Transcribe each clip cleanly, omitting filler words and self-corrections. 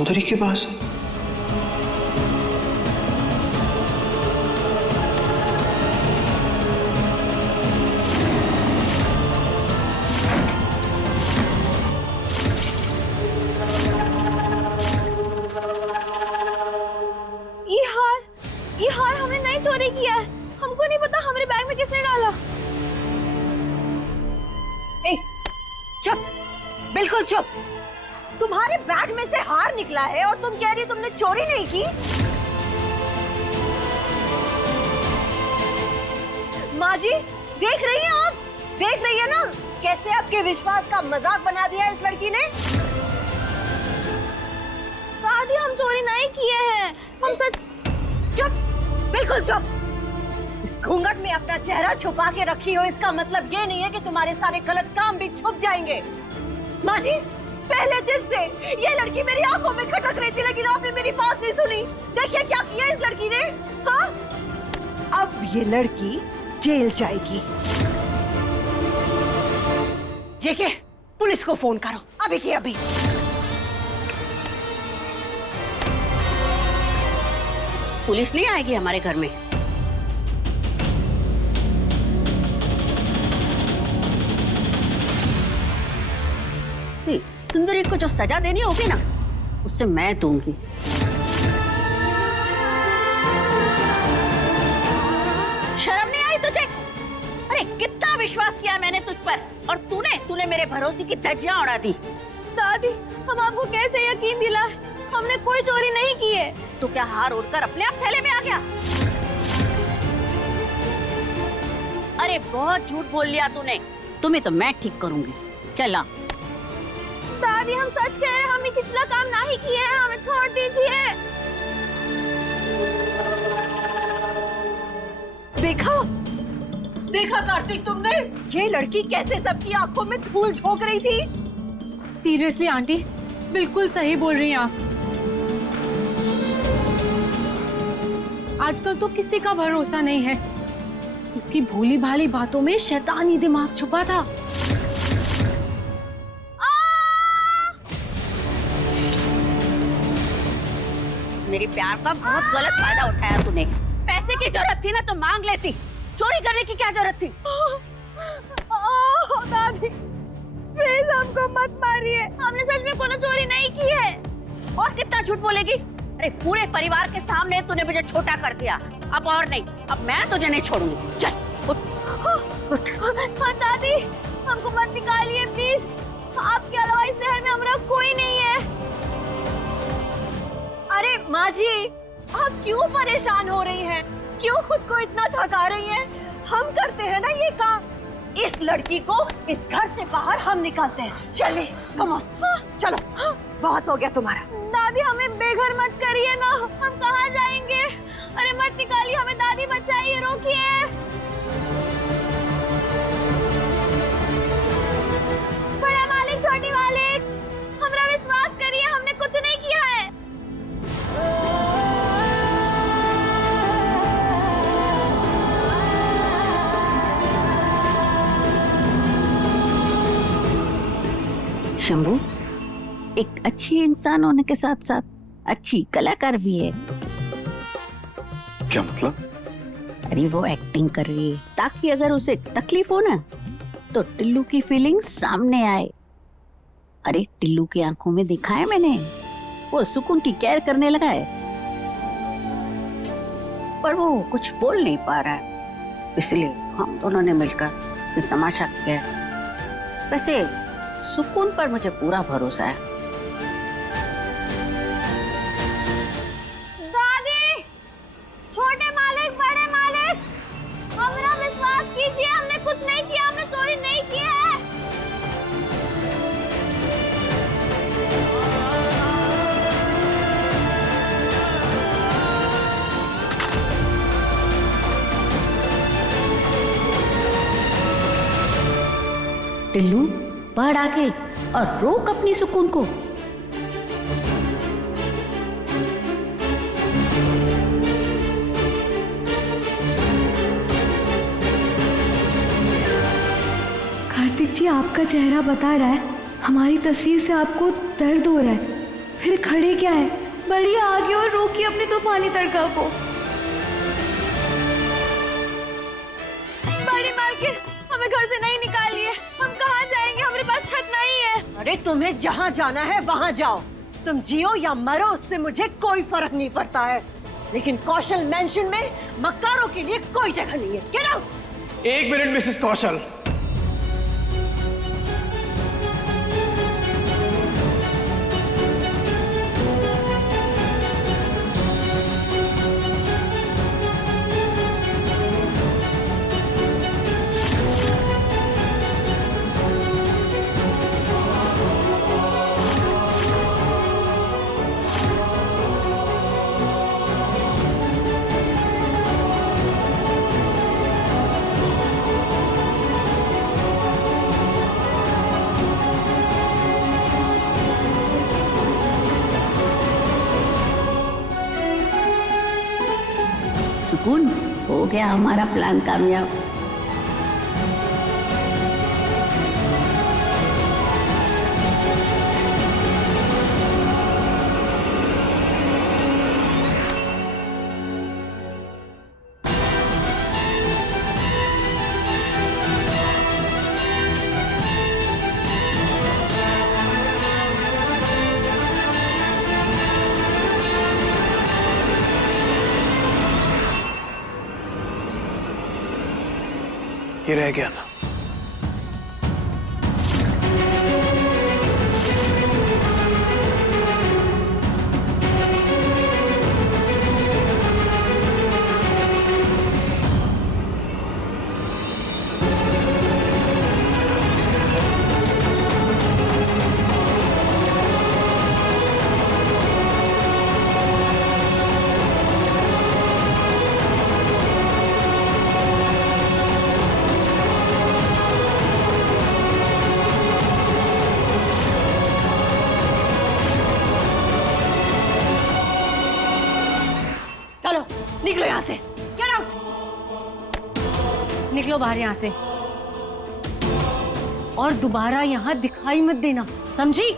सुंदरी के पास है। ये हार हमने नहीं चोरी किया है। हमको नहीं पता हमारे बैग में किसने डाला। ए, चुप, बिल्कुल चुप। तुम्हारे बैग में से हार निकला है और तुम कह रही हो तुमने चोरी नहीं की। माँ जी देख रही हैं आप, देख रही है ना कैसे आपके विश्वास का मजाक बना दिया इस लड़की ने। दादी हम चोरी नहीं किए हैं, हम सच। चुप, बिल्कुल चुप। इस घूंघट में अपना चेहरा छुपा के रखी हो इसका मतलब ये नहीं है कि तुम्हारे सारे गलत काम भी छुप जाएंगे। माँ जी पहले दिन से ये लड़की मेरी आंखों में खटक रही थी, लेकिन आपने मेरी बात नहीं सुनी। देखिए क्या किया इस लड़की ने। हाँ, अब ये लड़की जेल जाएगी। ये क्या, पुलिस को फोन करो अभी की अभी। पुलिस नहीं आएगी हमारे घर में। सुंदरी को जो सजा देनी होगी ना उससे मैं दूंगी। शर्म नहीं आई तुझे? अरे कितना विश्वास किया मैंने तुझ पर और तूने मेरे भरोसे की धज्जियां उड़ा दी। दादी हम आपको कैसे यकीन दिलाए, हमने कोई चोरी नहीं की है। तो क्या हार उड़कर अपने आप थैले में आ गया? अरे बहुत झूठ बोल लिया तूने। तुम्हें तो मैं ठीक करूंगी। चला दादी हम सच कह रहे हैं, हम ये छिछला काम नहीं किए हैं, हमें छोड़ दीजिए। देखा देखा कार्तिक तुमने, ये लड़की कैसे सबकी आंखों में धूल झोंक रही थी। सीरियसली आंटी बिल्कुल सही बोल रही हैं आप। आजकल तो किसी का भरोसा नहीं है। उसकी भोली भाली बातों में शैतानी दिमाग छुपा था। मेरी प्यार का बहुत गलत फायदा उठाया तूने। पैसे की जरूरत थी ना तो मांग लेती, चोरी करने की क्या जरूरत थी? दादी प्लीज हमको मत मारिए, हमने सच में कोई चोरी नहीं की है। और कितना झूठ बोलेगी? अरे पूरे परिवार के सामने तूने मुझे छोटा कर दिया। अब और नहीं, अब मैं तुझे नहीं छोड़ूंगी। चल उठ। हाँ दादी हमको मत निकालिए प्लीज, आपके अलावा इस शहर में हमारा कोई नहीं है। अरे माँ जी आप क्यों परेशान हो रही हैं? क्यों खुद को इतना थका रही हैं? हम करते हैं ना ये काम। इस लड़की को इस घर से बाहर हम निकालते हैं। चलिए कम ऑन, चलो बहुत हो गया तुम्हारा। दादी हमें बेघर मत करिए ना, हम कहाँ जाएंगे? अरे मत निकालिए हमें, दादी बचाइए, रोकिए। बड़ा मालिक छोटी मालिक हमारा विश्वास करिए, हमने कुछ नहीं किया है। शंभू एक अच्छी इंसान होने के साथ साथ अच्छी कलाकार भी है। क्या मतलब? अरे वो एक्टिंग कर रही है ताकि अगर उसे तकलीफ हो ना तो टिल्लू की फीलिंग सामने आए। अरे टिल्लू की आंखों में देखा है मैंने, वो सुकून की केयर करने लगा है, पर वो कुछ बोल नहीं पा रहा है, इसलिए हम दोनों ने मिलकर ये तमाशा किया है। वैसे सुकून पर मुझे पूरा भरोसा है। दादी छोटे मालिक बड़े मालिक हमारा विश्वास कीजिए, हमने कुछ नहीं किया, हमने चोरी नहीं की है। टिल्लू बढ़ आगे और रोक अपनी सुकून को। कार्तिक जी आपका चेहरा बता रहा है हमारी तस्वीर से आपको दर्द हो रहा है, फिर खड़े क्या है, बढ़िए आगे और रोकिए अपनी तूफानी तड़का को। बड़ी मालकिन, हमें घर से नहीं निकालिए, हम कहाँ जाएंगे, हमारे पास छत नहीं है। अरे तुम्हें जहाँ जाना है वहाँ जाओ, तुम जियो या मरो उससे मुझे कोई फर्क नहीं पड़ता है, लेकिन कौशल मेंशन में मक्कारों के लिए कोई जगह नहीं है। Get out. 1 मिनट मिसेस कौशल। सुकून, हो गया हमारा प्लान कामयाब। ये रह गया था। चलो निकलो यहाँ से। Get out. निकलो बाहर यहाँ से और दोबारा यहाँ दिखाई मत देना, समझी?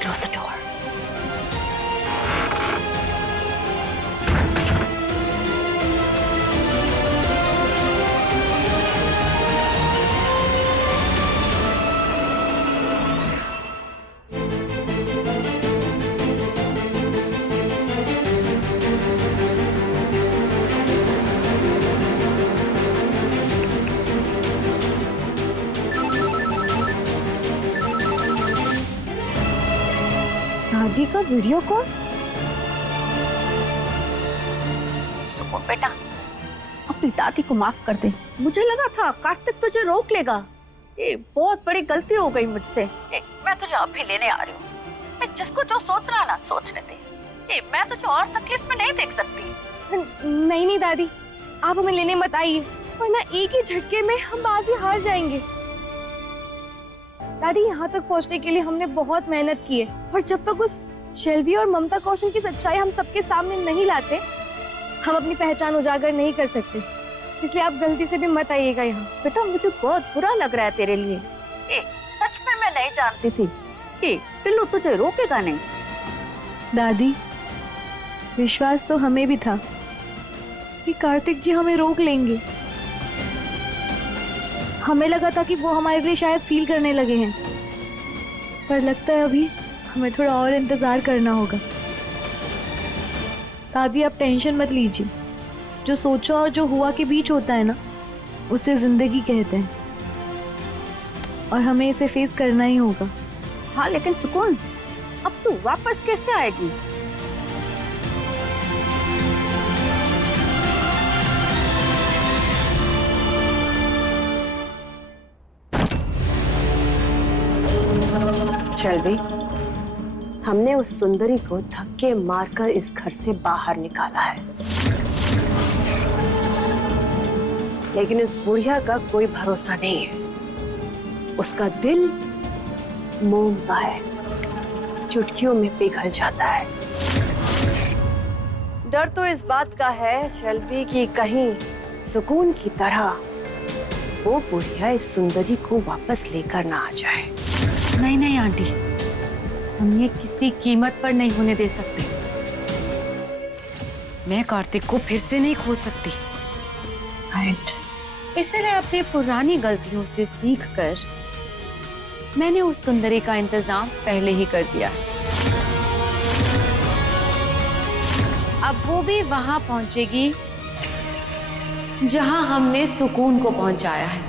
Close the door. दादी का वीडियो कॉल। सुकून बेटा, अपनी दादी को माफ कर दे। मुझे लगा था कार्तिक तुझे रोक लेगा, ये बहुत बड़ी गलती हो गई मुझसे। मैं तुझे अभी लेने आ रही हूँ। मैं जिसको जो सोच रहा ना सोचने दे। मैं तुझे और तकलीफ में नहीं देख सकती। नहीं नहीं दादी, आप हमें लेने मत आइए, वरना एक ही झटके में हम बाजी हार जाएंगे। दादी, यहाँ तक पहुँचने के लिए हमने बहुत मेहनत की है, और जब तक उस शेल्वी और ममता कौशल की सच्चाई हम सबके सामने नहीं लाते, हम अपनी पहचान उजागर नहीं कर सकते। इसलिए आप गलती से भी मत आइएगा यहाँ। बेटा, मुझे बहुत बुरा लग रहा है तेरे लिए। सच में मैं नहीं जानती थी कि टिल्लू तुझे रोकेगा नहीं। दादी, विश्वास तो हमें भी था कि कार्तिक जी हमें रोक लेंगे। हमें लगा था कि वो हमारे लिए शायद फील करने लगे हैं, पर लगता है अभी हमें थोड़ा और इंतजार करना होगा। दादी, आप टेंशन मत लीजिए। जो सोचा और जो हुआ के बीच होता है ना, उसे जिंदगी कहते हैं, और हमें इसे फेस करना ही होगा। हाँ, लेकिन सुकून, अब तू वापस कैसे आएगी? शेल्वी, हमने उस सुंदरी को धक्के मारकर इस घर से बाहर निकाला है, लेकिन उस बुढ़िया का कोई भरोसा नहीं है। उसका दिल मोम का है, चुटकियों में पिघल जाता है। डर तो इस बात का है शेल्वी कि कहीं सुकून की तरह वो बुढ़िया इस सुंदरी को वापस लेकर ना आ जाए। नहीं नहीं आंटी, हम ये किसी कीमत पर नहीं होने दे सकते। मैं कार्तिक को फिर से नहीं खो सकती। इसलिए अपनी पुरानी गलतियों से सीखकर मैंने उस सुंदरी का इंतजाम पहले ही कर दिया। अब वो भी वहां पहुंचेगी जहां हमने सुकून को पहुंचाया है।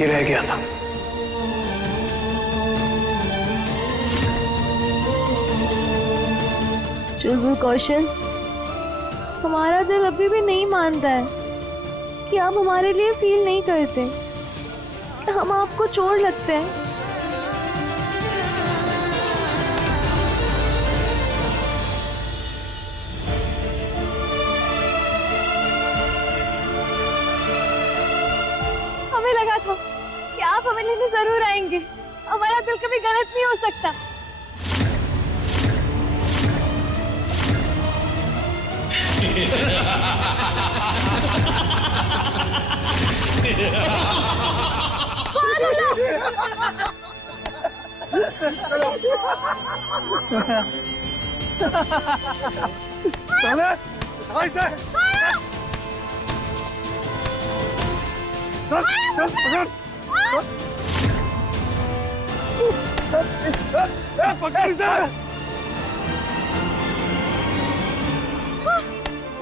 ये रह गया था। चुलबुल कौशल, हमारा दिल अभी भी नहीं मानता है कि आप हमारे लिए फील नहीं करते, कि हम आपको चोट लगते हैं। हमें लगा था कि आप हमें लेने जरूर आएंगे। हमारा दिल कभी गलत नहीं हो सकता।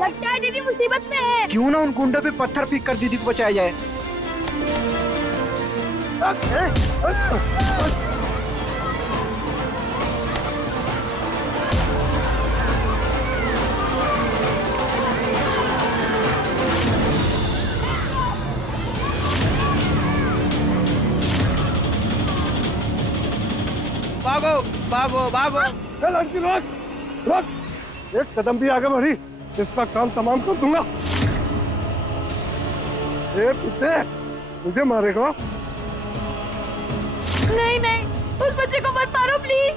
लगता है दीदी मुसीबत में है। क्यों ना उन गुंडों पे पत्थर फेंक कर दीदी को बचाया जाए। भागो भागो भागो। लड़की रोक रोक, एक कदम भी आगे बढ़ी इसका काम तमाम कर दूंगा। ए कुत्ते, मुझे मारेगा? नहीं नहीं, उस बच्चे को मत मारो प्लीज।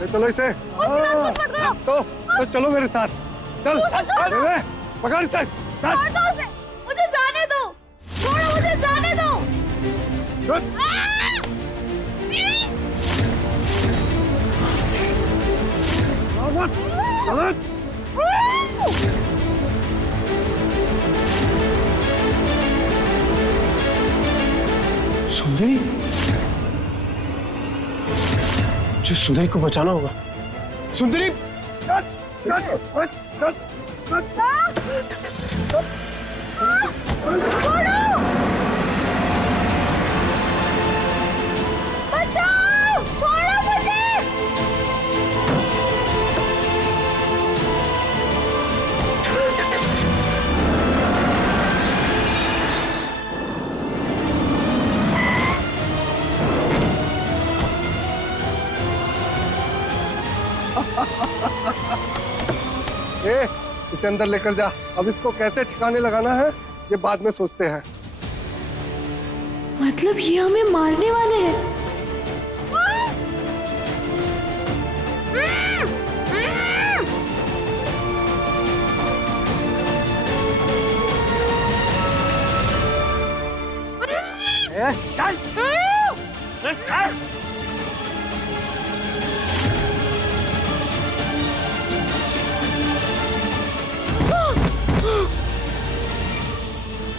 ले चलो इसे। कुछ मत करो। तो चलो मेरे साथ। चल पकड़ इसे। छोड़ दो उसे, मुझे जाने दो। छोड़ो, मुझे जाने दो। सुंदरी, मुझे सुंदरी को बचाना होगा। सुंदरी, बचाओ, छोड़ो मुझे। इसे अंदर लेकर जा। अब इसको कैसे ठिकाने लगाना है ये बाद में सोचते हैं। मतलब ये हमें मारने वाले हैं।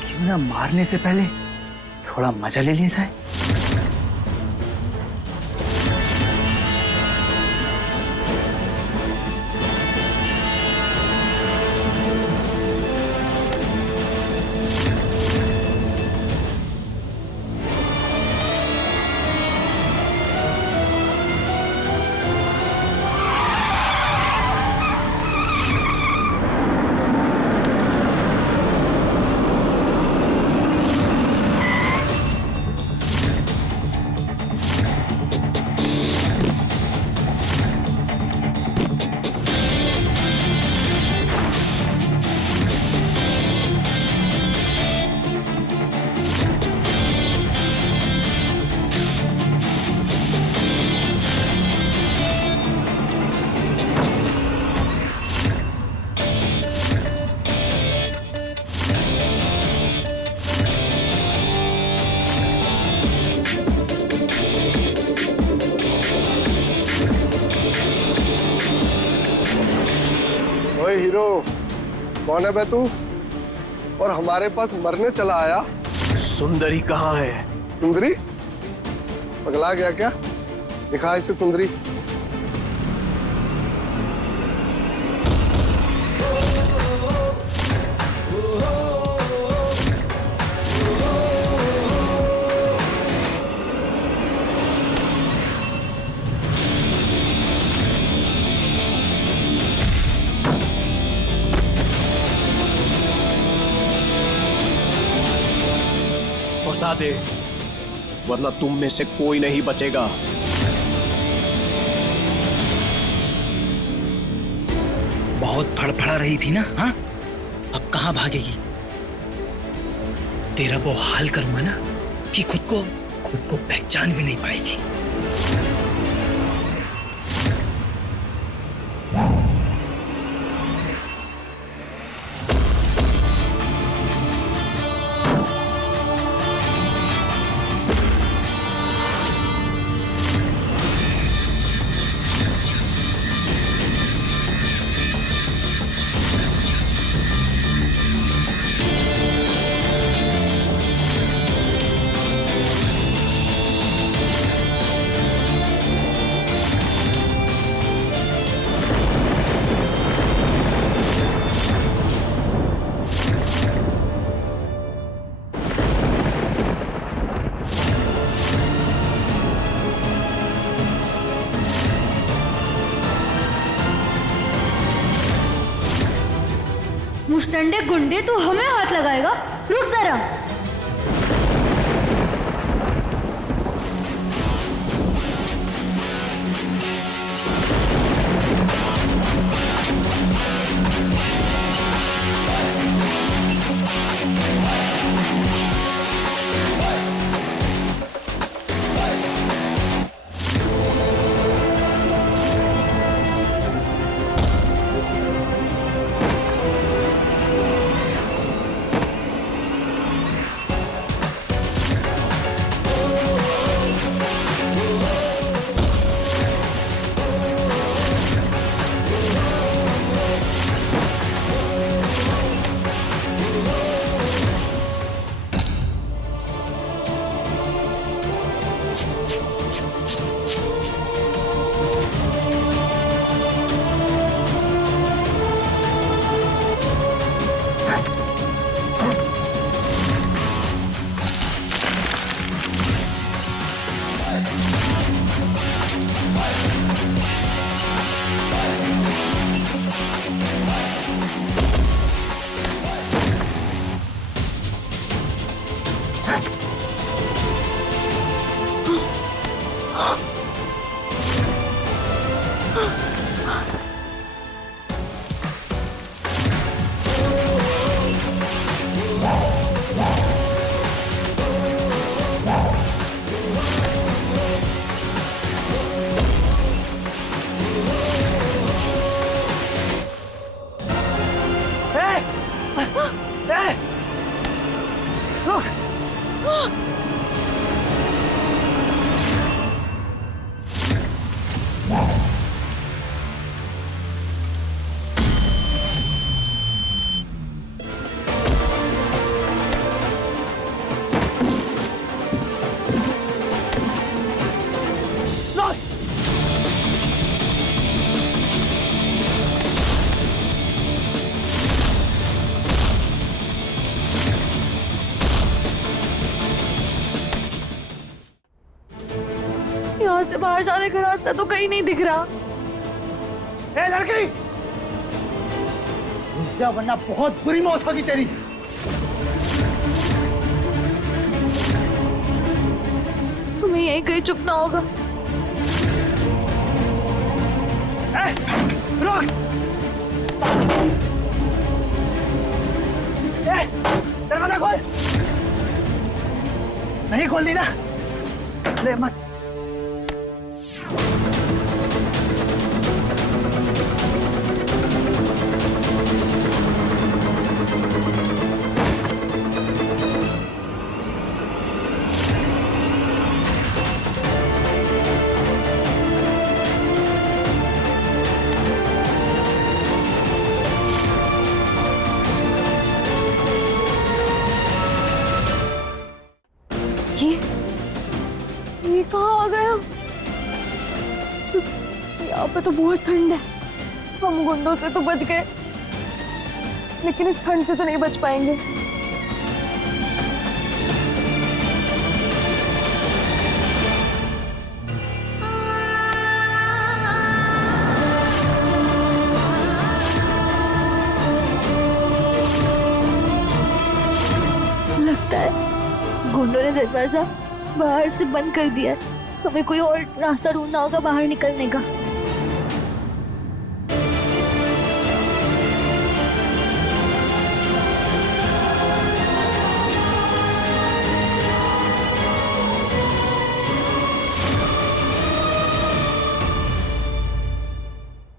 क्यों ना मारने से पहले थोड़ा मजा ले लिया जाए। हीरो, कौन है बे तू? और हमारे पास मरने चला आया? सुंदरी कहाँ है? सुंदरी? पगला गया क्या? दिखा इसे सुंदरी। बता दे, वरना तुम में से कोई नहीं बचेगा। बहुत फड़फड़ा रही थी ना, हाँ? अब कहाँ भागेगी? तेरा वो हाल करूंगा ना कि खुद को पहचान भी नहीं पाएगी। मुश्तंडे गुंडे, तू हमें हाथ लगाएगा? रुक जरा। यहाँ से बाहर जाने का रास्ता तो कहीं नहीं दिख रहा। ए लड़की, रुक जा वरना बहुत बुरी मौत होगी तेरी। तुम्हें यहीं कहीं चुपना होगा। रुक! दरवाजा खोल। नहीं खोलनी ना? ले मत। यहाँ पे तो बहुत ठंड है। हम गुंडों से तो बच गए, लेकिन इस ठंड से तो नहीं बच पाएंगे। लगता है गुंडों ने दरवाजा बाहर से बंद कर दिया है। हमें कोई और रास्ता ढूंढना होगा बाहर निकलने का।